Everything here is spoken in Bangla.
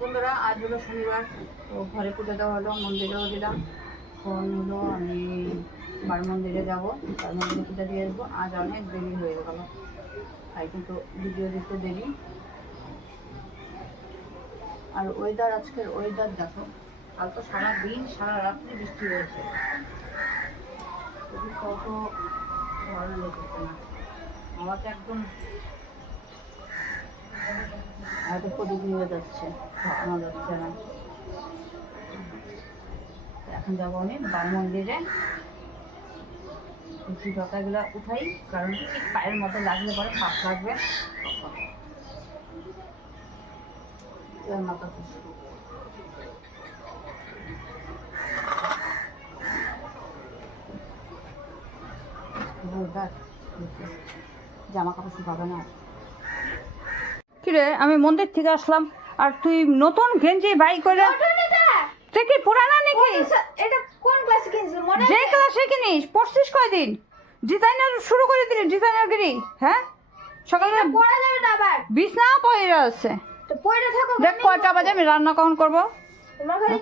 বন্ধুরা, আজ হলো শনিবার, তো ঘরে পুজো দেওয়া হলো, মন্দিরেও দিলাম। ফোন হলো, আমি বার মন্দিরে যাবো, বার মন্দিরে পুজো দিয়ে আসবো। আজ অনেক দেরি হয়ে গেল, তাই কিন্তু ভিডিও দিতে দেরি। আর ওয়েদার, আজকের ওয়েদার দেখো, কাল তো সারাদিন সারা রাত্রি বৃষ্টি হয়েছে, খুবই কত ভালো লেগেছে না আমার তো একদম। এত প্রদীপ নিয়ে যাচ্ছে, খাওয়ানো যাচ্ছে না। এখন যাবো আমি বার মন্দিরে, তুলসী পাতাগুলো উঠাই, কারণ ঠিক পায়ের মতো লাগলে পরে পাপ লাগবে। মাথা খুশি জামা কাপড় শুকাবে না। কিরে, আমি মন্দির থেকে আসলাম আর তুই নতুন গেঞ্জি বাই করে, তুই কি পুরানা নাকি? এটা কোন ক্লাসে কিনছিস মনে যে ক্লাসে কিনিস পড়ছিস কয়দিন? ডিজাইনার শুরু করে দিলি, ডিজাইনার গিরি। হ্যাঁ, সকালবেলা পড়া যাবে না আবার। বিছনা পড়ে আছে। তো পড়ে থাকো। দেখ কয়টা বাজে, আমি রান্না কখন করবো? তোমার খালি